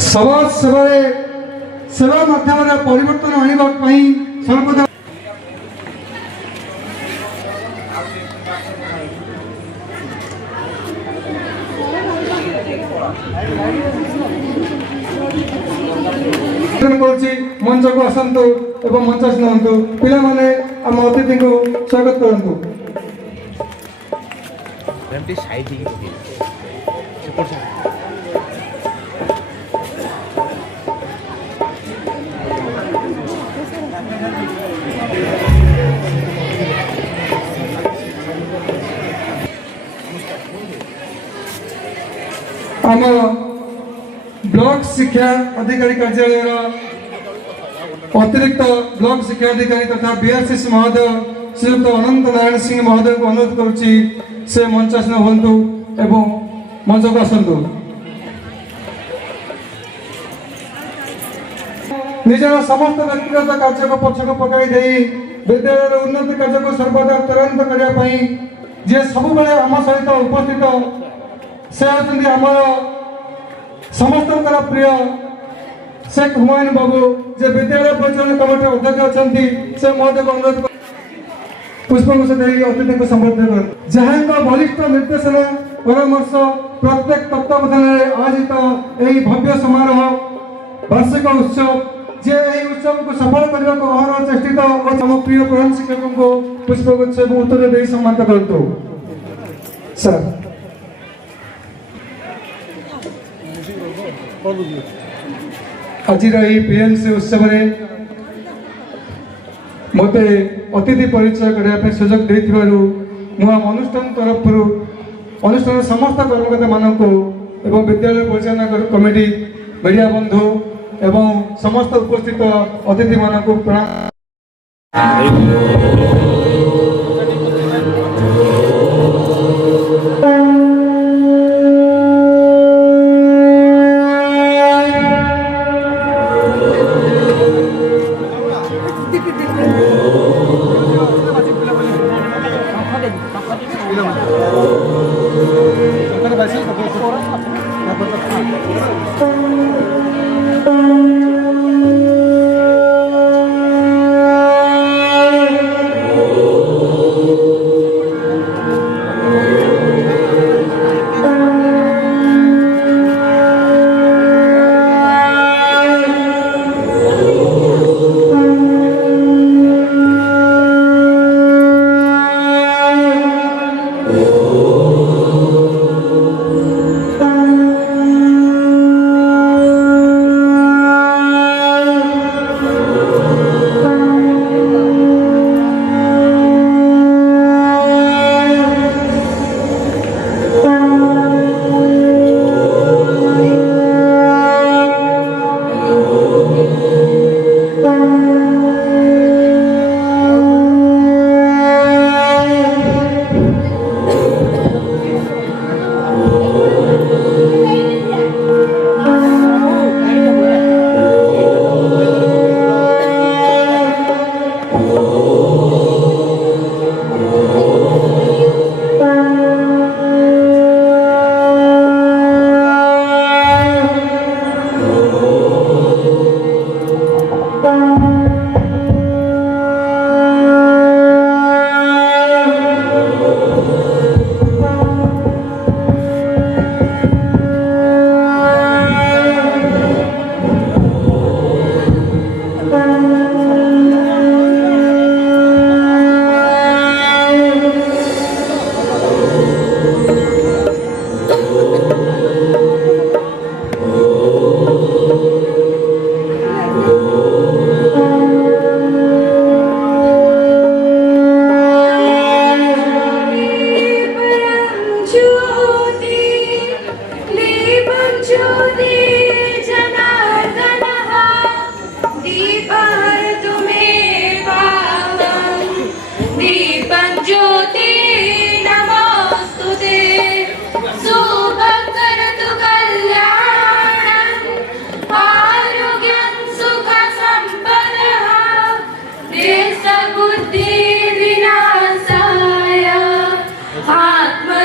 समाज सेवा माध्यम परिवर्तन आने सर्वदा मंच को आसतु एवं मंचासीन हूँ पिला माने आम अतिथि को स्वागत करूँ। आम ब्लॉक शिक्षा अधिकारी कार्यालय अतिरिक्त ब्लॉक शिक्षा अधिकारी तथा बीआरसीसी महोदय श्रीयुक्त अनंत नारायण सिंह महोदय को अनुरोध करुच्ची से मंचासीन हूँ एवं मंच को आसतु। निजर समस्त व्यक्तिगत कार्य को पछक पकाई विद्यालय उन्नति कार्य को सर्वदा त्वरान्वित करने जे सब आम सहित उपस्थित से होती आमर समस्त प्रिय शेख हुमायून बाबू जे विद्यालय परिचालन कमिटी अध्यक्ष अच्छा से महोदय को अनुरोध पुष्पगुच्छ अतिथि को संबोधित कर जहाँ बलिष्ठ निर्देशना परामर्श प्रत्येक तत्वावधान आयोजित यही भव्य समारोह वार्षिक उत्सव जे यही उत्सव को सफल करने को अहर चेष्टित और आम प्रिय प्रधान शिक्षकों को पुष्पगुच्छ उत्तर दे सम्मानित करूँ। सर आज पीएमसी उत्सव मत अतिथि परिचय करने सुजोग देथिबारु आम अनुष्ठान तरफ अनुष्ठान समस्त कर्मकर्ता मानक एवं विद्यालय परिचालना कमिटी मीडिया बंधु एवं समस्त उपस्थित अतिथि मानक प्रणाम।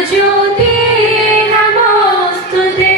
ज्योति नमोस्तुते।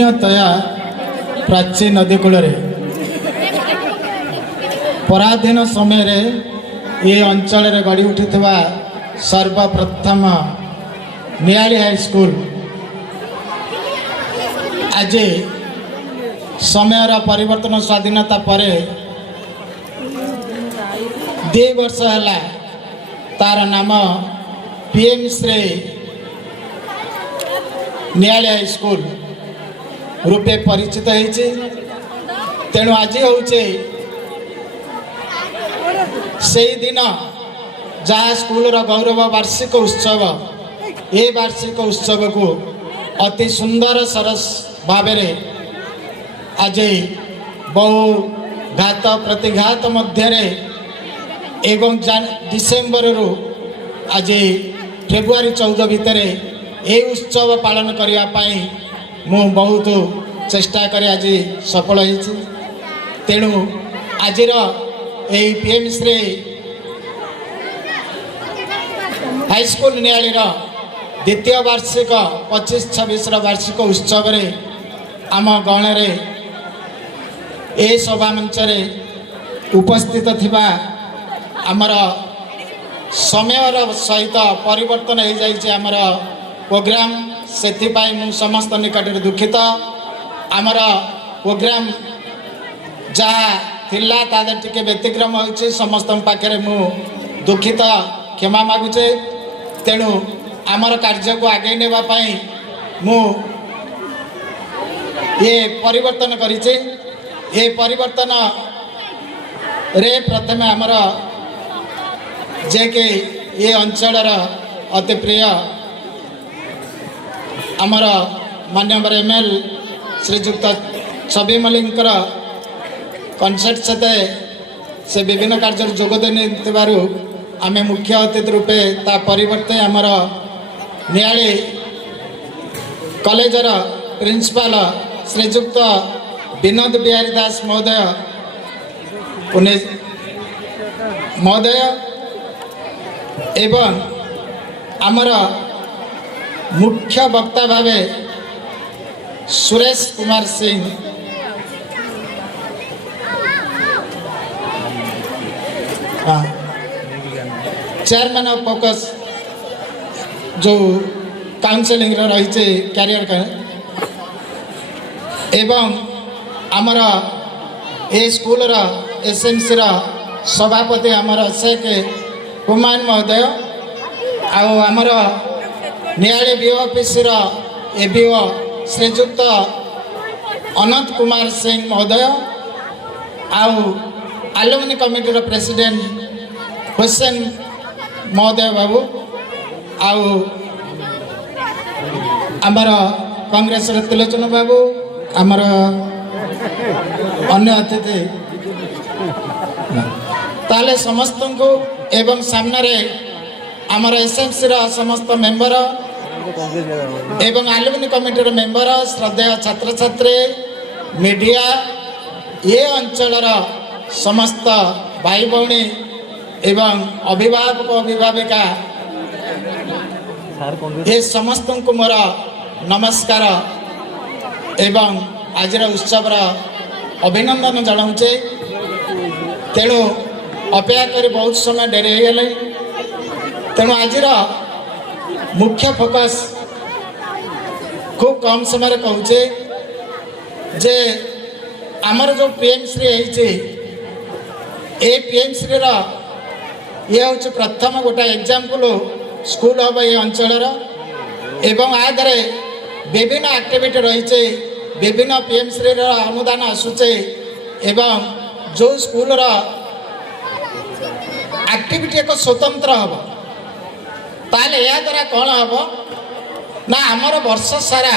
ପୁଣ୍ୟତୟା ପ୍ରାଚୀ ନଦୀ କୂଳରେ ପରାଧୀନ ସମୟରେ ଏ ଅଞ୍ଚଳରେ ଗଢ଼ି ଉଠିଥିବା ସର୍ବପ୍ରଥମ ନିଆଳି ହାଇସ୍କୁଲ ଆଜି ସମୟର ପରିବର୍ତ୍ତନ ସ୍ୱାଧୀନତା ପରେ 2 ବର୍ଷ ହେଲା ତାର ନାମ PM ଶ୍ରୀ ନିଆଳି ହାଇସ୍କୁଲ ରୂପେ ପରିଚିତ ହେଇଛି। ତେଣୁ ଆଜି ହେଉଛି ସେହି ଦିନ ଯାହା ସ୍କୁଲର ଗୌରବ ବାର୍ଷିକ ଉତ୍ସବ। ଏ ବାର୍ଷିକ ଉତ୍ସବକୁ ଅତି ସୁନ୍ଦର ସରସ ଭାବରେ ଆଜି ବହୁ ଘାତ ପ୍ରତିଘାତ ମଧ୍ୟରେ ଏବଂ ଡିସେମ୍ବରରୁ ଆଜି ଫେବୃଆରୀ 14 ଭିତରେ ଏହି ଉତ୍ସବ ପାଳନ କରିବା ପାଇଁ ମୁଁ ବହୁତ ଚେଷ୍ଟା କରି ଆଜି ସଫଳ ହେଇଛି। ତେଣୁ ଆଜିର ଏହି PM ଶ୍ରୀ ହାଇସ୍କୁଲ ନିଆଳିର ଦ୍ୱିତୀୟ ବାର୍ଷିକ 25-26ର ବାର୍ଷିକ ଉତ୍ସବରେ ଆମ ଗଣରେ ଏ ସଭା ମଞ୍ଚରେ ଉପସ୍ଥିତ ଥିବା ଆମର ସମୟର ସହିତ ପରିବର୍ତ୍ତନ ହୋଇଯାଇଛି ଆମର ପ୍ରୋଗ୍ରାମ। ସେଥିପାଇଁ ମୁଁ ସମସ୍ତ ନିକଟରେ ଦୁଃଖିତ। ଆମର ପ୍ରୋଗ୍ରାମ ଯାହା ଥିଲା ତା ଦେହରେ ଟିକେ ବ୍ୟତିକ୍ରମ ହେଉଛି। ସମସ୍ତଙ୍କ ପାଖରେ ମୁଁ ଦୁଃଖିତ, କ୍ଷମା ମାଗୁଛେ। ତେଣୁ ଆମର କାର୍ଯ୍ୟକୁ ଆଗେଇ ନେବା ପାଇଁ ମୁଁ ଏ ପରିବର୍ତ୍ତନ କରିଛି। ଏ ପରିବର୍ତ୍ତନରେ ପ୍ରଥମେ ଆମର ଯିଏକି ଏ ଅଞ୍ଚଳର ଅତି ପ୍ରିୟ ଆମର ମାନ୍ୟବର ML ଶ୍ରୀଯୁକ୍ତ ଛବି ମଲ୍ଲିକଙ୍କର କନସର୍ଟ ସତେ ସେ ବିଭିନ୍ନ କାର୍ଯ୍ୟରେ ଯୋଗ ଦେଇଥିବାରୁ ଆମେ ମୁଖ୍ୟ ଅତିଥି ରୂପେ ତା ପରିବର୍ତ୍ତେ ଆମର ନିଆଳି କଲେଜର ପ୍ରିନ୍ସିପାଲ ଶ୍ରୀଯୁକ୍ତ ବିନୋଦ ବିହାରୀ ଦାସ ମହୋଦୟ ଏବଂ ଆମର ମୁଖ୍ୟ ବକ୍ତା ଭାବେ Suresh Kumar Singh chairman of focus जो काउंसिलिंग रही कैरियर एवं आमर ए स्कूल SMC सभापति आमर शेख हुमायून महोदय आमर नियाली BO ऑफिस ABO श्रीजुक्त अनंत कुमार सिंह महोदय आलुमिनी कमिटी प्रेसिडेंट हुसैन महोदय बाबू आमर कांग्रेस त्रिलोचन बाबू आमर अन्य अतिथि ताले समस्त को एवं सामने आमर SMC समस्त मेंबर एवं आलुमिनी कमिटी मेंबर श्रद्धेय छात्र छात्री मीडिया ये अंचल समस्त भाई भौणी एवं अभिभावक अभिभाविका ये समस्त को मोर नमस्कार एवं आज उत्सव अभिनंदन जनाऊे। तेणु अपेक्षा कर बहुत समय डेरी हो गले। तेणु आज मुख्य फोकस खूब कम समय कहूचे जे आमर जो PM श्री ए PM श्री ये हूँ प्रथम गोटे एग्जाम्पल स्कूल हम ये अंचल एवं आधे विभिन्न एक्टिविटी रही विभिन्न PM श्री अनुदान आसूचे एवं जो स्कूल एक्टिविटी एक स्वतंत्र हम ताले या द्वारा कौन हम ना आमर वर्ष सारा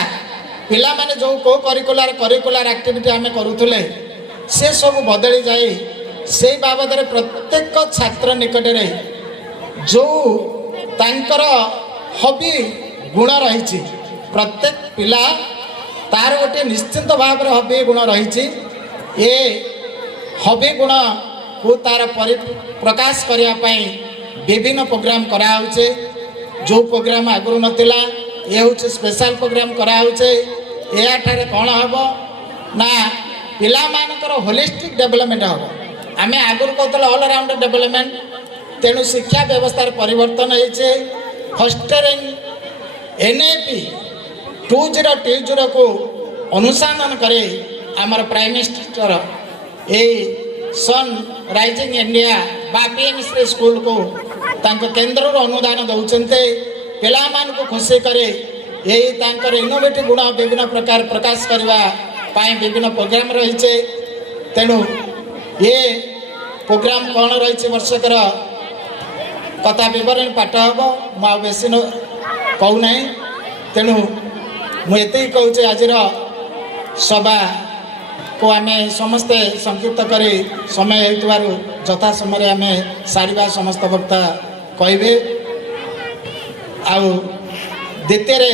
पिला माने जो को करिकुलर एक्टिविटी आम करूले से सब बदली जाए से बाबद प्रत्येक छात्र निकट में जो तांकर हबी गुण रही प्रत्येक पिला तार गोटे निश्चिंत भाव हबी गुण रही ये हबी गुण को तार प्रकाश करने विभिन्न प्रोग्राम कराऊे जो प्रोग्राम आगु नाला ये हूँ स्पेशल प्रोग्राम कराऊे ଏହାଠାରେ କ'ଣ ହେବ ନା ପିଲାମାନଙ୍କର ହୋଲିଷ୍ଟିକ୍ ଡେଭଲପମେଣ୍ଟ ହେବ। ଆମେ ଆଗରୁ କହୁଥିଲେ ଅଲରାଉଣ୍ଡ ଡେଭଲପମେଣ୍ଟ, ତେଣୁ ଶିକ୍ଷା ବ୍ୟବସ୍ଥାର ପରିବର୍ତ୍ତନ ହେଇଛି। ଫଷ୍ଟରିଂ NAP 2020କୁ ଅନୁସନ୍ଧାନ କରି ଆମର ପ୍ରାଇମ୍ ମିନିଷ୍ଟର ଏଇ ସନ୍ ରାଇଜିଂ ଇଣ୍ଡିଆ ବା PM-ଶ୍ରୀ ସ୍କୁଲକୁ ତାଙ୍କ କେନ୍ଦ୍ରରୁ ଅନୁଦାନ ଦେଉଛନ୍ତି। ପିଲାମାନଙ୍କୁ ଖୁସି କରି ଏଇ ତାଙ୍କର ଇନୋଭେଟିଭ୍ ଗୁଣ ବିଭିନ୍ନ ପ୍ରକାର ପ୍ରକାଶ କରିବା ପାଇଁ ବିଭିନ୍ନ ପ୍ରୋଗ୍ରାମ ରହିଛି। ତେଣୁ ଏ ପ୍ରୋଗ୍ରାମ କ'ଣ ରହିଛି ବର୍ଷକର କଥା ବିବରଣୀ ପାଠ ହେବ, ମୁଁ ଆଉ ବେଶୀ କହୁନାହିଁ। ତେଣୁ ମୁଁ ଏତିକି କହୁଛି, ଆଜିର ସଭାକୁ ଆମେ ସମସ୍ତେ ସଂକ୍ଷିପ୍ତ କରି ସମୟ ହେଉଥିବାରୁ ଯଥା ସମୟରେ ଆମେ ସାରିବା ସମସ୍ତ ବକ୍ତା କହିବେ। ଆଉ ଦ୍ୱିତୀୟରେ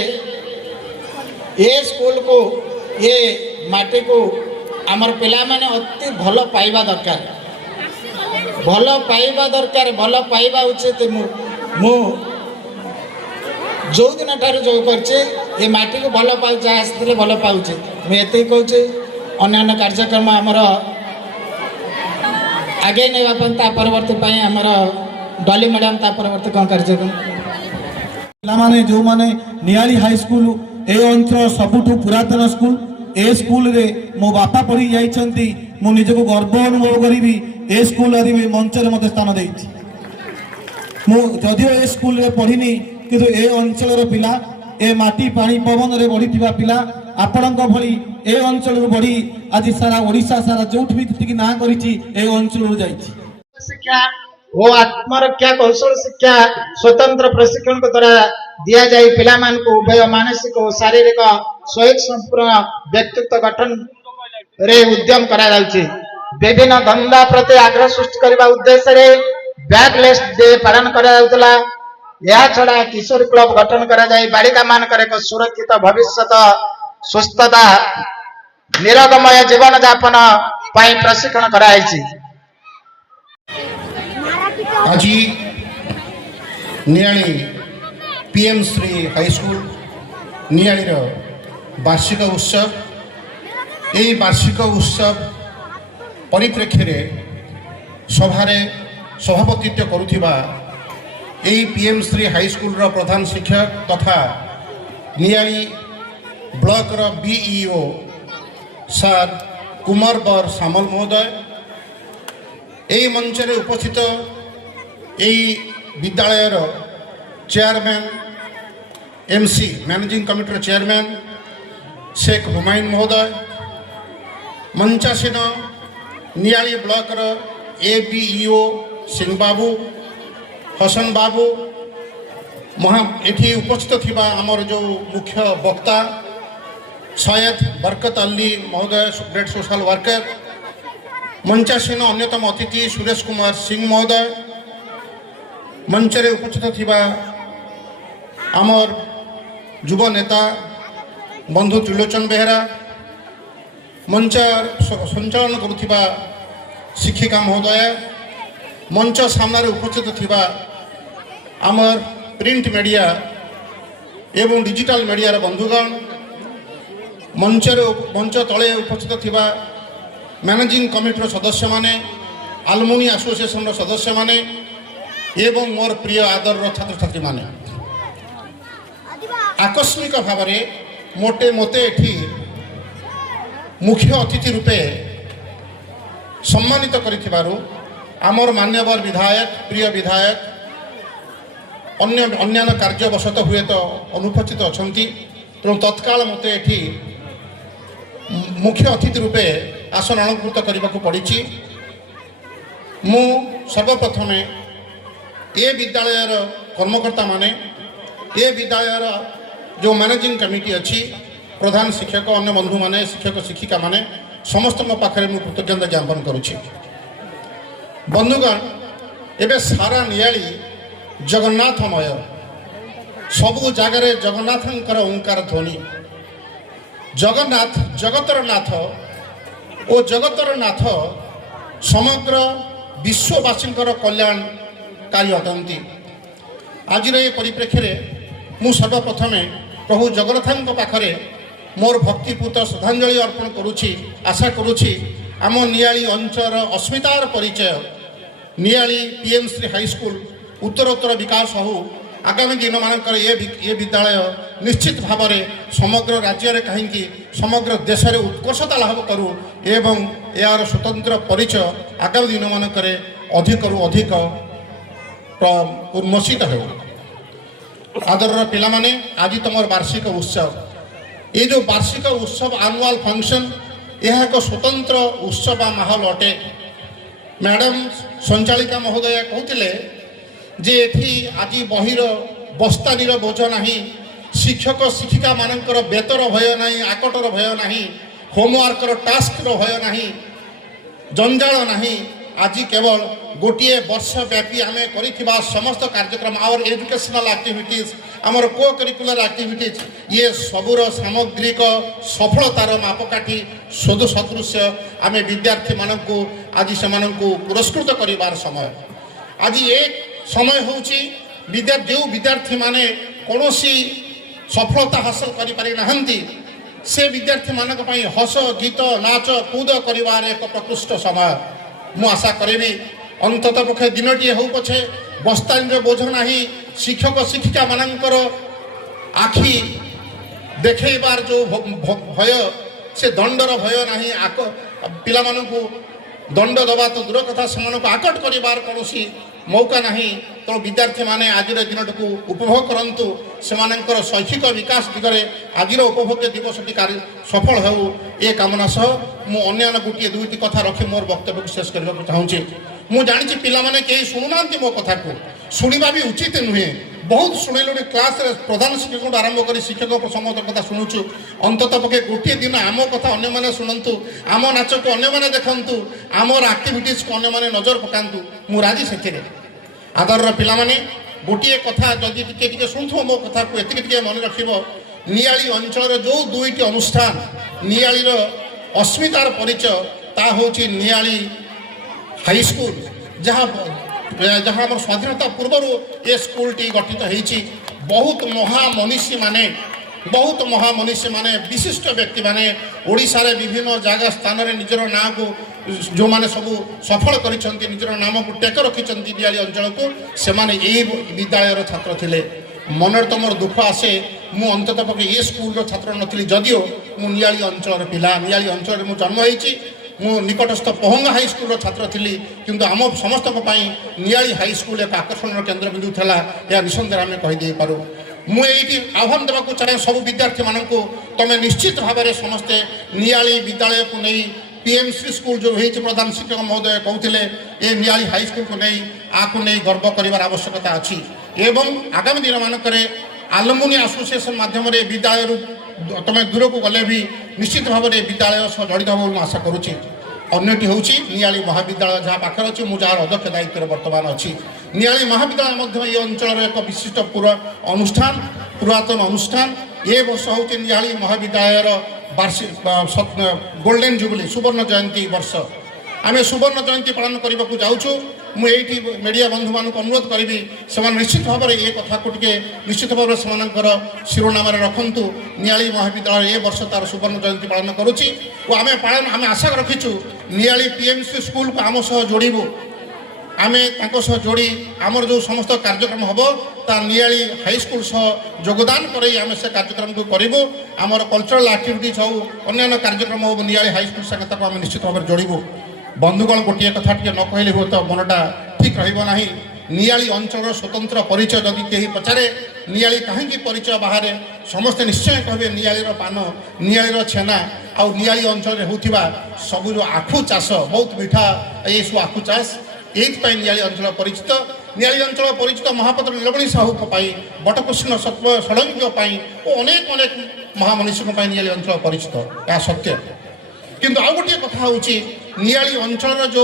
ଏ ସ୍କୁଲକୁ ଏ ମାଟିକୁ ଆମର ପିଲାମାନେ ଅତି ଭଲ ପାଇବା ଦରକାର, ଭଲ ପାଇବା ଦରକାର। ଭଲ ପାଇବା ଉଚିତ। ମୁଁ ଯେଉଁଦିନ ଠାରୁ ଯୋଗ କରିଛି ଏ ମାଟିକୁ ଭଲ ପାଉଛି, ଆସିଥିଲେ ଭଲ ପାଉଛି। ମୁଁ ଏତିକି କହୁଛି। ଅନ୍ୟାନ୍ୟ କାର୍ଯ୍ୟକ୍ରମ ଆମର ଆଗେଇ ନେବା ପାଇଁ ତା ପରବର୍ତ୍ତୀ ପାଇଁ ଆମର ଡଲି ମ୍ୟାଡ଼ାମ ତା ପରବର୍ତ୍ତୀ କ'ଣ କାର୍ଯ୍ୟକ୍ରମ ପିଲାମାନେ ଯେଉଁମାନେ ନିଆଳି ହାଇସ୍କୁଲ ଏ ଅଞ୍ଚଳ ସବୁଠୁ ପୁରାତନ ସ୍କୁଲ, ଏ ସ୍କୁଲରେ ମୋ ବାପା ପଢ଼ି ଯାଇଛନ୍ତି। ମୁଁ ନିଜକୁ ଗର୍ବ ଅନୁଭବ କରିବି ଏ ସ୍କୁଲ ଆଜି ମଞ୍ଚରେ ମୋତେ ସ୍ଥାନ ଦେଇଛି। ମୁଁ ଯଦିଓ ଏ ସ୍କୁଲରେ ପଢ଼ିନି, କିନ୍ତୁ ଏ ଅଞ୍ଚଳର ପିଲା, ଏ ମାଟି ପାଣି ପବନରେ ବଢ଼ିଥିବା ପିଲା ଆପଣଙ୍କ ଭଳି ଏ ଅଞ୍ଚଳରୁ ବଢ଼ି ଆଜି ସାରା ଓଡ଼ିଶା ସାରା ଯେଉଁଠି ବି ଯେତିକି ନାଁ କରିଛି ଏ ଅଞ୍ଚଳରୁ ଯାଇଛି। ଶିକ୍ଷା ଓ ଆତ୍ମରକ୍ଷା କୌଶଳ ଶିକ୍ଷା ସ୍ୱତନ୍ତ୍ର ପ୍ରଶିକ୍ଷଣଙ୍କ ଦ୍ୱାରା ଦିଆଯାଇ ପିଲାମାନଙ୍କୁ ଉଭୟ ମାନସିକ ଓ ଶାରୀରିକ ସ୍ୱୟଂ ସମ୍ପୂର୍ଣ୍ଣ ବ୍ୟକ୍ତିତ୍ୱ ଗଠନରେ ଉଦ୍ୟମ କରାଯାଉଛି। ବିଭିନ୍ନ ଧନ୍ଦା ପ୍ରତି ଆଗ୍ରହ ସୃଷ୍ଟି କରିବା ଉଦ୍ଦେଶ୍ୟରେ ବ୍ୟାକଲେସ୍ ଡେ ପାଳନ କରାଯାଉଥିଲା। ଏହା ଛଡ଼ା କିଶୋର କ୍ଲବ ଗଠନ କରାଯାଇ ବାଳିକାମାନଙ୍କର ଏକ ସୁରକ୍ଷିତ ଭବିଷ୍ୟତ, ସୁସ୍ଥତା, ନିରୋଗମୟ ଜୀବନ ଯାପନ ପାଇଁ ପ୍ରଶିକ୍ଷଣ କରାଯାଇଛି। আজি নিয়াଳି PM-ଶ୍ରୀ ହାଇସ୍କୁଲ ନିଆଳିର ବାର୍ଷିକ ଉତ୍ସବ। ଏହି ବାର୍ଷିକ ଉତ୍ସବ ପରିପ୍ରେକ୍ଷୀରେ ସଭାରେ ସଭାପତିତ୍ୱ କରୁଥିବା ଏହି PM-ଶ୍ରୀ ହାଇସ୍କୁଲର ପ୍ରଧାନ ଶିକ୍ଷକ ତଥା ନିଆଳି ବ୍ଲକର BEO ସାର୍ କୁମାର ବର ସାମଲ ମହୋଦୟ, ଏହି ମଞ୍ଚରେ ଉପସ୍ଥିତ ଏହି ବିଦ୍ୟାଳୟର ଚେୟାରମ୍ୟାନ୍ MC ମ୍ୟାନେଜିଂ କମିଟିର ଚେୟାରମ୍ୟାନ୍ शेख हुमायून महोदय, मंचासीन नियाली ब्लॉकर ABEO सिंह बाबू, हसन बाबू, एठी उपस्थित थिबा आमर जो मुख्य वक्ता सैयद बरकत अली महोदय, ग्रेट सोशल वर्कर, मंचासीन अन्यतम अतिथि सुरेश कुमार सिंह महोदय, मंचरे उपस्थित थिबा आमर युव नेता बंधु त्रिलोचन बेहरा, मंच संचालन करुथिबा शिक्षिका महोदय, मंच सामने उपस्थित थिबा आमर प्रिंट मीडिया एवं डिजिटल मीडिया बंधुगण, मंच तले उपस्थित थिबा मैनेजिंग कमिटीर सदस्य माने, आलुमिनी एसोसिएशन सदस्य माने एवं मोर प्रिय आदर छात्र छात्री माने, आकस्मिक भाव में मोटे एठी मुख्य अतिथि रूपे सम्मानित करिथिबारु आमर मान्यवर विधायक, प्रिय विधायक अन्य कार्यवशत हुए तो अनुपस्थित अछंती, तेणु तत्काल मते एठी मुख्य अतिथि रूपे आसन अलंकृत करने को पड़ी। मु सर्वप्रथमे ए विद्यालयर कर्मकर्ता माने, ए विद्यालयर जो मैनेजिंग कमिटी अच्छी, प्रधान शिक्षक, अन्य बंधु माने, शिक्षक शिक्षिका माने समस्त मो पाखरे मु कृतज्ञता ज्ञापन करुछि। बंधुगण, एबे सारा नियाली जगन्नाथमय, सबु जगार जगन्नाथंकर ओंकार ध्वनि। जगन्नाथ जगतर नाथ ओ जगतर नाथ समग्र विश्ववासींकर कल्याणकारी अटंती। आज ये परिप्रेक्षी मु सर्वप्रथमे प्रभु जगन्नाथ पाखरे मोर भक्तिपूत श्रद्धांजलि अर्पण करुछि। आशा करुछि आम नियाली अंचल अस्मितार परिचय नियाली पीएम श्री हाईस्कूल उत्तरोत्तर विकास हो आगामी दिन मानकर ये विद्यालय निश्चित भाव में समग्र राज्य में कहीं समग्र देश में उत्कर्षता लाभ करूँ एवं यार स्वतंत्र परिचय आगामी दिन मानकर अधिक रु अधिक उन्मोषित हो। आदर पिला माने आज तुम वार्षिक उत्सव ये जो वार्षिक उत्सव एनुअल फंक्शन यह एक स्वतंत्र उत्सव माहौल अटे। मैडम संचालिका महोदय कहते जे एठी आज बहिर बस्तानीर बोझ नाही, शिक्षक शिक्षिका मानकर बेतर भय नाही, आकटर भय नाही, होमवर्कर टास्कर भय नाही, जंजाल नाही। आज केवल गोटे वर्ष व्यापी आम कर समस्त कार्यक्रम आवर एजुकेशनल एक्टिविटीज आमर को करिकुलर एक्टिविटीज ये सबूर सामग्रिक सफलतार मापकाठी सदु सदृश आम विद्यार्थी मानकु आज से पुरस्कृत करिवार समय। आज ये समय होची जो विद्यार्थी माने कौनसी सफलता हासिल करि पारि नाहंती से विद्यार्थी मानक पई हस गीत नाच कूद करिवार एक प्रकृष्ट समय। मु आशा करी अंतत पक्षे दिनटी हो पछे बस्तानी बोझ नाही, शिक्षक शिक्षिका मानकर आखि देखैबार जो भय से दंडर भय नाही, पिला मानकु दंड दबा तो दूर कथा से आकट करिवार कौनसी मौका नहीं। तो विद्यार्थी माने आज दिनटू उपभोग करंतु सेमानंकर शैक्षिक विकास दिगरे आज उपभोग्य दिवसटी कार्य सफल हो ये कामना सह मु अन्य गोटे दुईटी कथा रखी मोर वक्तव्य को शेष करने चाहूँगी। मु जानी पिला माने कहीं शुणुना मो कथा को शुणा भी उचित नुहे। बहुत शुणिलुणी क्लास रे प्रधान शिक्षक आरंभ कर शिक्षक समस्त कथा शुणुचु अंतत पक्षे गोटे दिन आम कथा अन्य माने शुणु, आम नाच को अन्य माने देखंतु, आमर एक्टिविटीज को अन्य माने नजर पकांतु। मु राजी से आदर पिला माने गोटे कथा जदि टिके शुणुव मो कथा को एति मन रखिब। नियाली अंचल जो दुईटी अनुष्ठान नियालीर अस्मितार परिचय ता होची नियाली हाईस्कूल जहाँ जहाँ आम स्वाधीनता पूर्व ये स्कूल टी गठित होती। बहुत महामनीषी माने विशिष्ट व्यक्ति माने ओडिशा रे विभिन्न जगह स्थान रे निजर नाम को जो माने सबू सफल करिसेंती निजर नाम को टेक रखिसेंती नियाली अंचल को से माने यही विद्यालय छात्र थिले। मन तुम दुख आसे मु अंतत पक्षे ये स्कूल छात्र नथिली जदियो मु नियाली अंचल पिला नियाली अंचल मु जन्म होईची। मु निकटस्थ पहंगा हाईस्कूल छात्र थी किंतु आम समस्त नियाली हाईस्कूल एक आकर्षण केन्द्र बिंदु था यह निसंदेह आम कहीदे पारू। मुझे आह्वान देवाक चाहे सब विद्यार्थी मानक तुम निश्चित भाव में समस्ते नियाली विद्यालय को नहीं पीएमसी स्कूल जो है प्रधान शिक्षक महोदय कहते ये नियाली हाईस्कूल को नहीं आपको नहीं गर्व कर आवश्यकता अच्छी। एवं आगामी दिन मानक आलमुनि एसोसिएशन माध्यम विद्यालय तुम दूर को गले भी निश्चित भाव में विद्यालय सह जड़ित हो आशा करुच्ची। अन्यटी हूँ नियाली महाविद्यालय जहाँ पाखे अच्छी मुझे अध्यक्ष दायित्व बर्तमान अच्छी। नियाली महाविद्यालय ये अंचल एक विशिष्ट अनुष्ठान पुरातन अनुष्ठान ये वर्ष हूँ नियाली महाविद्यालय वार्षिक गोल्डेन जुबली सुवर्ण जयंती वर्ष आम सुवर्ण जयंती पालन करने को जाऊँ। मुझे मीडिया बंधु मान अनुरोध करी से निश्चित भाव में ये कथा को निश्चित भाव में शिरोनाम रखु। नियाली महाविद्यालय ये वर्ष तार सुवर्ण जयंती पालन करुच्ची और आम आशा रखीचु नियाली पीएमसी स्कूल को आम सह जोड़ू आम जोड़ी आमर जो समस्त कार्यक्रम हम ता नियाली हाईस्कूल सह योगदान कर आम से कार्यक्रम को करूँ। आमर कल्चरल एक्टिविटीज हो अन्य कार्यक्रम हो नियाली हाईस्कूल संगे आम निश्चित भाव में जोड़ू। बंधुगण गोटे कथा टे न कहले हुए तो मनटा ठीक रहा। नियाली अंचल स्वतंत्र परिचय जदि कहीं पचारे नियाली कहीं परिचय बाहर समस्ते निश्चय कहे नियालीर पान नियालीर छेना आउ नियाली अंचल होता सबू जो आखु चाष बहुत मीठा ये सब आखु चाष ये नियाली अंचल परिचित। नियाली अंचल परिचित महापत्र नीलमणि साहू बटकृष्ण षडंगी और अनेक अनेक महामनीषी नियाली अंचल परिचित यह सत्य। किंतु आउ गोटे कथा हूँ नियाली अंचल जो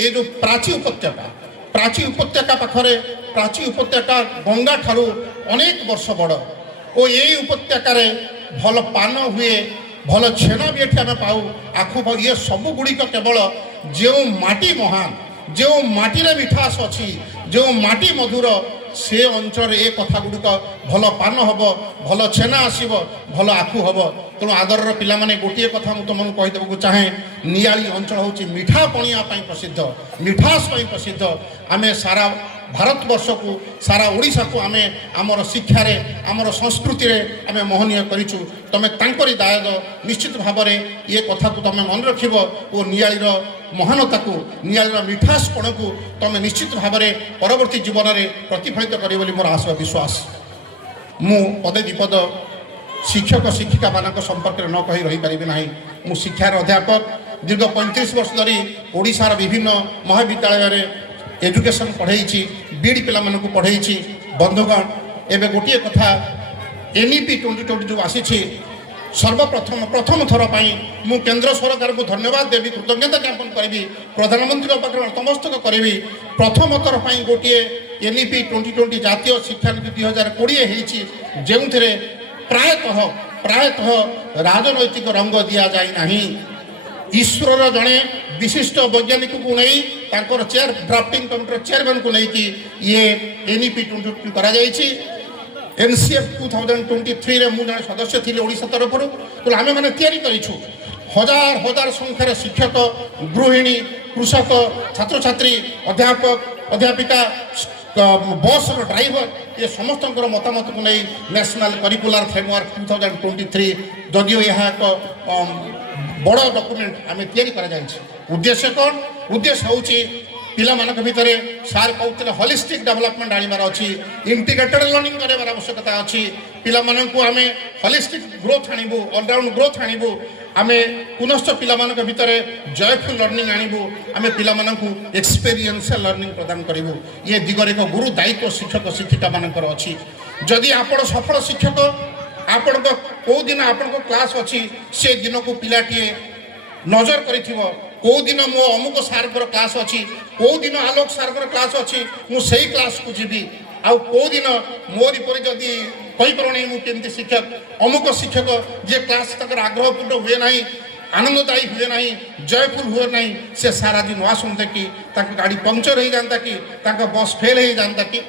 ये जो प्राची उपत्यका पाखरे प्राची उपत्यका गंगा ठारू अनेक वर्ष बड़ और यही उपत्यकार भल पान हुए भल छेना भी ये आम पाऊ आखु ये सब गुड़िक केवल जो माटी महान जो माटी मिठास अच्छी जो माटी मधुर ସେ ଅଞ୍ଚଳରେ ଏ କଥା ଗୁଡ଼ିକ ଭଲ ପାନ ହେବ, ଭଲ ଛେନା ଆସିବ, ଭଲ ଆଖୁ ହେବ। ତେଣୁ ଆଦରର ପିଲାମାନେ ଗୋଟିଏ କଥା ମୁଁ ତୁମକୁ କହିଦେବାକୁ ଚାହେଁ, ନିଆଳି ଅଞ୍ଚଳ ହେଉଛି ମିଠା ପଣିଆ ପାଇଁ ପ୍ରସିଦ୍ଧ, ମିଠାସ ପାଇଁ ପ୍ରସିଦ୍ଧ। ଆମେ ସାରା ଭାରତବର୍ଷକୁ, ସାରା ଓଡ଼ିଶାକୁ ଆମେ ଆମର ଶିକ୍ଷାରେ, ଆମର ସଂସ୍କୃତିରେ ଆମେ ମୋହନୀୟ କରିଛୁ। ତୁମେ ତାଙ୍କରି ଦାୟଦ ନିଶ୍ଚିତ ଭାବରେ ଏ କଥାକୁ ତୁମେ ମନେ ରଖିବ ଓ ନିଆଳିର ମହାନତାକୁ, ନିଆଳିର ମିଠାସପଣକୁ ତୁମେ ନିଶ୍ଚିତ ଭାବରେ ପରବର୍ତ୍ତୀ ଜୀବନରେ ପ୍ରତିଫଳିତ କରିବ ବୋଲି ମୋର ଆଶା ବିଶ୍ୱାସ। ମୁଁ ପଦେ ବିପଦ ଶିକ୍ଷକ ଶିକ୍ଷିକାମାନଙ୍କ ସମ୍ପର୍କରେ ନ କହି ରହିପାରିବି ନାହିଁ। ମୁଁ ଶିକ୍ଷାର ଅଧ୍ୟାପକ, ଦୀର୍ଘ 35 ବର୍ଷ ଧରି ଓଡ଼ିଶାର ବିଭିନ୍ନ ମହାବିଦ୍ୟାଳୟରେ ଏଜୁକେସନ୍ ପଢ଼େଇଛି, ବିଇଡ଼ି ପିଲାମାନଙ୍କୁ ପଢ଼େଇଛି। ବନ୍ଧୁଗଣ, ଏବେ ଗୋଟିଏ କଥା, NEP 2020 ଯେଉଁ ଆସିଛି, ପ୍ରଥମ ଥର ପାଇଁ ମୁଁ କେନ୍ଦ୍ର ସରକାରଙ୍କୁ ଧନ୍ୟବାଦ ଦେବି, କୃତଜ୍ଞତା ଜ୍ଞାପନ କରିବି, ପ୍ରଧାନମନ୍ତ୍ରୀଙ୍କ ପାଖରେ ନତମସ୍ତକ କରିବି। ପ୍ରଥମ ଥର ପାଇଁ ଗୋଟିଏ NEP 2020 ଜାତୀୟ ଶିକ୍ଷାନୀତି 2020 ହେଇଛି, ଯେଉଁଥିରେ ପ୍ରାୟତଃ ରାଜନୈତିକ ରଙ୍ଗ ଦିଆଯାଇ ନାହିଁ। ଇସ୍ରୋର ଜଣେ ବିଶିଷ୍ଟ ବୈଜ୍ଞାନିକକୁ ନେଇ, ତାଙ୍କର ଡ୍ରାଫ୍ଟିଂ କମିଟିର ଚେୟାରମ୍ୟାନକୁ ନେଇକି ଇଏ NEP 2020 କରାଯାଇଛି। NCF 2023ରେ ମୁଁ ଜଣେ ସଦସ୍ୟ ଥିଲି ଓଡ଼ିଶା ତରଫରୁ। ତେଣୁ ଆମେମାନେ ତିଆରି କରିଛୁ ହଜାର ସଂଖ୍ୟାରେ ଶିକ୍ଷକ, ଗୃହିଣୀ, କୃଷକ, ଛାତ୍ରଛାତ୍ରୀ, ଅଧ୍ୟାପକ, ଅଧ୍ୟାପିକା, ବସ୍ର ଡ୍ରାଇଭର, ଏ ସମସ୍ତଙ୍କର ମତାମତକୁ ନେଇ ନ୍ୟାସନାଲ୍ କରିକୁଲାର ଫ୍ରେମୱାର୍କ 2023, ଯଦିଓ ଏହା ଏକ ବଡ଼ ଡକୁମେଣ୍ଟ ଆମେ ତିଆରି କରାଯାଇଛି। ଉଦ୍ଦେଶ୍ୟ କ'ଣ? ଉଦ୍ଦେଶ୍ୟ ହେଉଛି ପିଲାମାନଙ୍କ ଭିତରେ, ସାର୍ କହୁଥିଲେ, ହୋଲିଷ୍ଟିକ୍ ଡେଭଲପମେଣ୍ଟ ଆଣିବାର ଅଛି, ଇଣ୍ଟିଗ୍ରେଟେଡ୍ ଲର୍ଣ୍ଣିଂ କରିବାର ଆବଶ୍ୟକତା ଅଛି। ପିଲାମାନଙ୍କୁ ଆମେ ହୋଲିଷ୍ଟିକ୍ ଗ୍ରୋଥ୍ ଆଣିବୁ, ଅଲରାଉଣ୍ଡ ଗ୍ରୋଥ୍ ଆଣିବୁ। ଆମେ ପୁନଶ୍ଚ ପିଲାମାନଙ୍କ ଭିତରେ ଜୟଫୁଲ୍ ଲର୍ଣ୍ଣିଂ ଆଣିବୁ। ଆମେ ପିଲାମାନଙ୍କୁ ଏକ୍ସପେରିଏନ୍ସିଆଲ୍ ଲର୍ଣ୍ଣିଂ ପ୍ରଦାନ କରିବୁ। ଏ ଦିଗରେ ଏକ ଗୁରୁ ଦାୟିତ୍ୱ ଶିକ୍ଷକ ଶିକ୍ଷିକାମାନଙ୍କର ଅଛି। ଯଦି ଆପଣ ସଫଳ ଶିକ୍ଷକ, ଆପଣଙ୍କ କେଉଁ ଦିନ ଆପଣଙ୍କ କ୍ଲାସ୍ ଅଛି, ସେ ଦିନକୁ ପିଲାଟିଏ ନଜର କରିଥିବ, କେଉଁ ଦିନ ମୋ ଅମୁକ ସାର୍ଙ୍କର କ୍ଲାସ୍ ଅଛି, କେଉଁ ଦିନ ଆଲୋକ ସାର୍ଙ୍କର କ୍ଲାସ୍ ଅଛି, ମୁଁ ସେଇ କ୍ଲାସ୍କୁ ଯିବି। ଆଉ କେଉଁ ଦିନ ମୋରି ପରି ଯଦି କହିପାରୁନି ମୁଁ କେମିତି ଶିକ୍ଷକ, ଅମୁକ ଶିକ୍ଷକ ଯିଏ କ୍ଲାସ୍ ତାଙ୍କର ଆଗ୍ରହପୂର୍ଣ୍ଣ ହୁଏ ନାହିଁ, ଆନନ୍ଦଦାୟୀ ହୁଏ ନାହିଁ, ଜୟଫୁଲ୍ ହୁଏ ନାହିଁ, ସେ ସାର୍ ଆଜି ନ ଆସନ୍ତେ କି, ତାଙ୍କ ଗାଡ଼ି ପଙ୍କଚର୍ ହେଇଯାଆନ୍ତା କି, ତାଙ୍କ ବସ୍ ଫେଲ୍ ହେଇଯାଆନ୍ତା କି।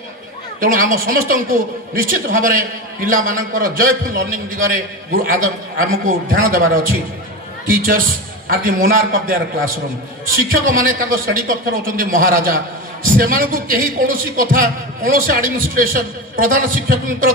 ତେଣୁ ଆମ ସମସ୍ତଙ୍କୁ ନିଶ୍ଚିତ ଭାବରେ ପିଲାମାନଙ୍କର ଜୟଫୁଲ୍ ଲର୍ଣ୍ଣିଂ ଦିଗରେ ଆମକୁ ଧ୍ୟାନ ଦେବାର ଅଛି। Teachers R the monarch of there classroom. ଶିକ୍ଷକମାନେ ତାଙ୍କ ଶ୍ରେଣୀ କକ୍ଷରେ ହେଉଛନ୍ତି ମହାରାଜା। ସେମାନଙ୍କୁ କେହି କୌଣସି କଥା, କୌଣସି ଆଡମିନିଷ୍ଟ୍ରେସନ୍, ପ୍ରଧାନ ଶିକ୍ଷକଙ୍କର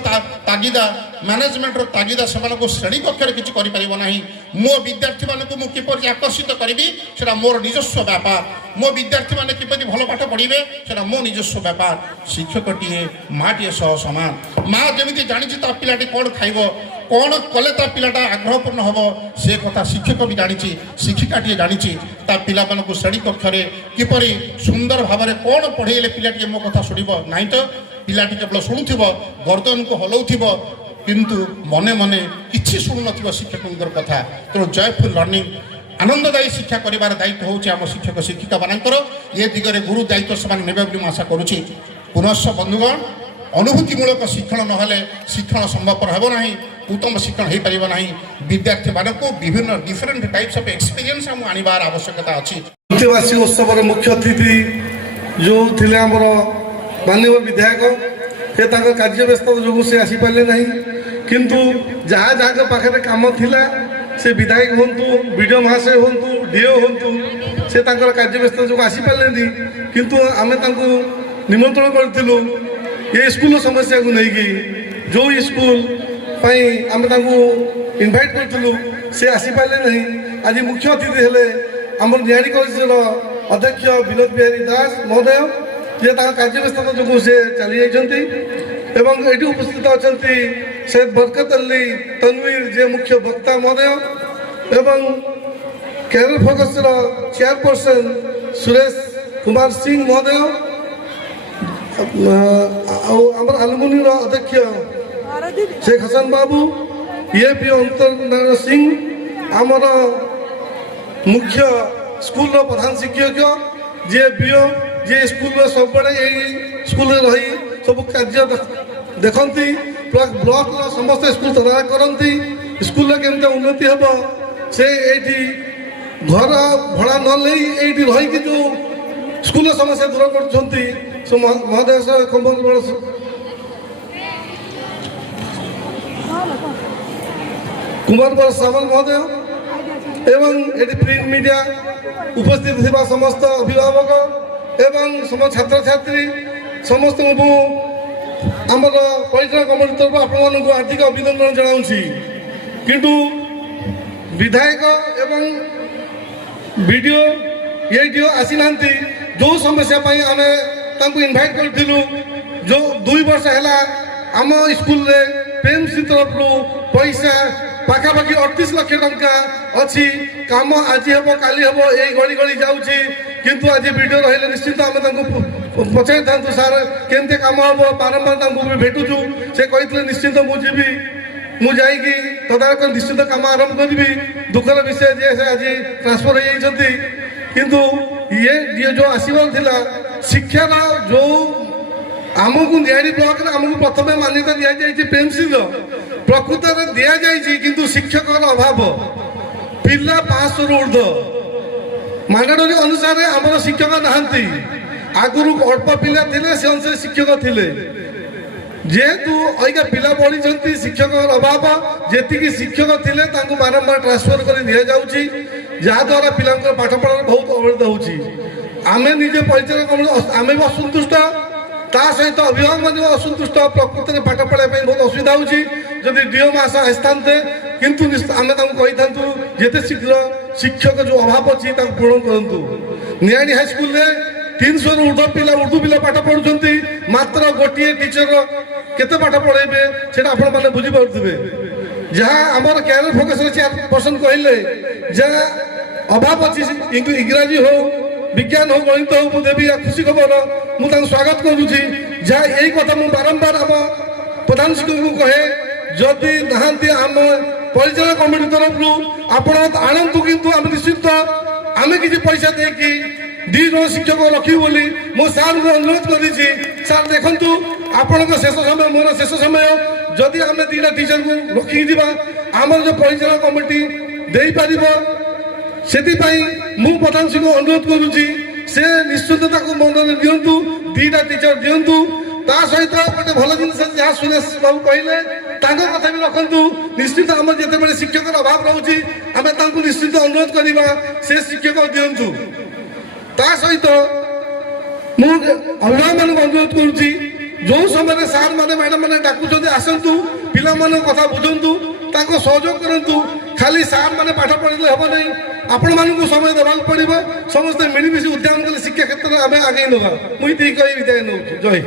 ତାଗିଦା, ମ୍ୟାନେଜମେଣ୍ଟର ତାଗିଦା ସେମାନଙ୍କୁ ଶ୍ରେଣୀ କକ୍ଷରେ କିଛି କରିପାରିବ ନାହିଁ। ମୋ ବିଦ୍ୟାର୍ଥୀମାନଙ୍କୁ ମୁଁ କିପରି ଆକର୍ଷିତ କରିବି, ସେଟା ମୋର ନିଜସ୍ୱ ବ୍ୟାପାର। ମୋ ବିଦ୍ୟାର୍ଥୀମାନେ କିପରି ଭଲ ପାଠ ପଢ଼ିବେ, ସେଟା ମୋ ନିଜସ୍ୱ ବ୍ୟାପାର। ଶିକ୍ଷକଟିଏ ମାଟିଏ ସହ ସମାନ। ମା ଯେମିତି ଜାଣିଛି ତା ପିଲାଟି କ'ଣ ଖାଇବ, କ'ଣ କଲେ ତା ପିଲାଟା ଆଗ୍ରହପୂର୍ଣ୍ଣ ହେବ, ସେ କଥା ଶିକ୍ଷକ ବି ଜାଣିଛି, ଶିକ୍ଷିକାଟିଏ ଜାଣିଛି। ତା ପିଲାମାନଙ୍କୁ ଶ୍ରେଣୀ କକ୍ଷରେ କିପରି ସୁନ୍ଦର ଭାବରେ କ'ଣ ପଢ଼େଇଲେ ପିଲାଟିଏ ମୋ କଥା ଶୁଣିବ, ନାହିଁ ତ ପିଲାଟି କେବଳ ଶୁଣୁଥିବ, ଗର୍ଦ୍ଦନକୁ ହଲଉଥିବ, କିନ୍ତୁ ମନେ ମନେ କିଛି ଶୁଣୁନଥିବ ଶିକ୍ଷକଙ୍କର କଥା। ତେଣୁ ଜୟଫୁଲ୍ ଲର୍ଣ୍ଣିଂ, ଆନନ୍ଦଦାୟୀ ଶିକ୍ଷା କରିବାର ଦାୟିତ୍ୱ ହେଉଛି ଆମ ଶିକ୍ଷକ ଶିକ୍ଷିକାମାନଙ୍କର। ଏ ଦିଗରେ ଗୁରୁ ଦାୟିତ୍ୱ ସେମାନେ ନେବେ ବୋଲି ମୁଁ ଆଶା କରୁଛି। ପୁନଶ୍ଚ ବନ୍ଧୁଗଣ, ଅନୁଭୂତିମୂଳକ ଶିକ୍ଷଣ ନହେଲେ ଶିକ୍ଷଣ ସମ୍ଭବପର ହେବ ନାହିଁ, ଉତ୍ତମ ଶିକ୍ଷଣ ହୋଇପାରିବ ନାହିଁ। ବିଦ୍ୟାର୍ଥୀମାନଙ୍କୁ ବିଭିନ୍ନ ଡିଫରେଣ୍ଟ ଟାଇପ୍ସ ଅଫ୍ ଏକ୍ସପିରିଏନ୍ସ ଆମକୁ ଆଣିବାର ଆବଶ୍ୟକତା ଅଛି। ବାର୍ଷିକ ଉତ୍ସବର ମୁଖ୍ୟ ଅତିଥି ଯେଉଁ ଥିଲେ ଆମର ମାନ୍ୟବର ବିଧାୟକ, ସେ ତାଙ୍କ କାର୍ଯ୍ୟ ବ୍ୟସ୍ତତା ଯୋଗୁଁ ସେ ଆସିପାରିଲେ ନାହିଁ। କିନ୍ତୁ ଯାହା ଯାହାଙ୍କ ପାଖରେ କାମ ଥିଲା, ସେ ବିଧାୟକ ହୁଅନ୍ତୁ, ବିଡ଼ିଓ ମହାଶୟ ହୁଅନ୍ତୁ, DO ହୁଅନ୍ତୁ, ସେ ତାଙ୍କର କାର୍ଯ୍ୟ ବ୍ୟସ୍ତତା ଯୋଗୁଁ ଆସିପାରିଲେନି। କିନ୍ତୁ ଆମେ ତାଙ୍କୁ ନିମନ୍ତ୍ରଣ କରିଥିଲୁ ଏ ସ୍କୁଲର ସମସ୍ୟାକୁ ନେଇକି। ଯେଉଁ ସ୍କୁଲ ପାଇଁ ଆମେ ତାଙ୍କୁ ଇନଭାଇଟ୍ କରିଥିଲୁ, ସେ ଆସିପାରିଲେ ନାହିଁ। ଆଜି ମୁଖ୍ୟ ଅତିଥି ହେଲେ ଆମର ନିଆଳି କଲେଜର ଅଧ୍ୟକ୍ଷ ବିନୋଦ ବିହାରୀ ଦାସ ମହୋଦୟ, ଯିଏ ତାଙ୍କ କାର୍ଯ୍ୟ ବ୍ୟସ୍ତତା ଯୋଗୁଁ ସେ ଚାଲିଯାଇଛନ୍ତି। ଏବଂ ଏଠି ଉପସ୍ଥିତ ଅଛନ୍ତି ସୈୟଦ ବରକତ ଅଲି ତନୱୀର, ଯିଏ ମୁଖ୍ୟ ବକ୍ତା ମହୋଦୟ, ଏବଂ କେରଳ ଫୋକସର ଚେୟାରପର୍ସନ ସୁରେଶ କୁମାର ସିଂ ମହୋଦୟ, ଆଉ ଆମର ଆଲୁମିନିର ଅଧ୍ୟକ୍ଷ शेख हसन बाबू, EAP अंतरनारायण सिंह, आमर मुख्य स्कूल प्रधान शिक्षक जे BO, जे स्कूल सब स्कूल रही सब कार्य देखती, ब्लॉक समस्त स्कूल तदारख करती, स्कूल केमती उन्नति हम से ये घर भड़ा न नहीं रही जो स्कूल समस्या दूर कर महोदय कुमार बर सामल महोदय एवं एटी प्रिंट मीडिया उपस्थित थिबा समस्त अभिभावक एवं समस्त छात्र छात्री समस्त आमर परिचालन कमिटी तरफ आपण हार्दिक अभिनंदन जनाऊँगी किंतु विधायक एवं वीडियो एडीओ आसी ना जो समस्या आम इनभाइट करूँ जो 2 वर्ष है आम स्कूल रे प्रेमसी तरफ पैसा पाखापाखि 38 लाख टंका अच्छी काम आज हम काली हम यही गली गली जाऊँगी किंतु आज वीडियो रही निश्चित आम पचारि था सार केमते काम हम बारंबार भेटुचु से कहते निश्चित मुझे मुझे तदारक निश्चित काम आरंभ करी दुखर विषय जे से आज ट्रांसफर हो जाती किंतु ये जो आसवर थिला शिक्षार जो आमको नियारी ब्लॉक आमको प्रथम मान्यता दि जाए पेन्सिल प्रकृत में दि जाए किंतु शिक्षक अभाव पिला 500 रु ऊर्ध मांडाडोरी अनुसार आमर शिक्षक नहांती आगुरु अल्प पिला थिले से अनुसार शिक्षक थिले जेहेतु अइका पिला बढ़ी शिक्षक अभाव जी शिक्षक थिले तांको बारंबार ट्रांसफर कर दि जाउची जहाद्वारा पिला पाठ पढ़ा बहुत अवहेलित होउची आमे निजे परिचय आमे भी असंतुष्ट ता सहित अभिभावक मैंने असंतुष्ट प्रकृत में पाठ पढ़ाई बहुत असुविधा होची जदि डीओ मास आसते किंतु आमे कही था जिते शीघ्र शिक्षक जो अभाव अच्छी पूरण करूँ नियाणी हाईस्कल 300 रु ऊर्ध पिला उर्दू पिला पाठ पढ़ुं मात्र गोटे टीचर केते पाठ पढ़ेबे से आपण मैंने बुझीपे जहाँ आमर कैरियर फोकस चेयरपर्सन कहले जहाँ अभाव अच्छी इंग्राजी हो विज्ञान हो गणित हो मुझे देवी खुशी खबर मुझे स्वागत करुँची जहाँ यही कथा मुझे बारंबार आम प्रधान शिक्षक को कहे जदि नहांती आम परिचालन कमिटी तरफ आपण आणतु किंतु आम निश्चित आम किसी पैसा देकी 2 जन शिक्षक रखी बोली मो सार अनुरोध करी सार देखु आपण शेष समय मोर शेष समय जदि आम 2टा टीचर को रखी आमर जो परिचालन कमिटी दे पार से मु प्रधान शिक्षक अनुरोध करुँची से निश्चित मन में दिंतु 2टा टीचर दिंतु ता सहित गोटे भल जिन जहाँ सुरेश बाबू कहले कथा भी रखु निश्चित आम जिते शिक्षक अभाव रोचे आम निश्चित अनुरोध करवा से शिक्षक दिंतु ता सहित मु अभिभावक मान अनुरोध करुँची जो समय सार मैंने मैडम मैंने डाकुं आसतु पिला कथा बुझंतु सहयोग करूँ खाली सार मैंने पाठ पढ़े हम नहीं आपण मानू समय देवाक पड़ो समस्ते मिलमिशी उद्यान कले शिक्षा क्षेत्र में आगे आगे नवा मुझे कही विदाय नौ जय।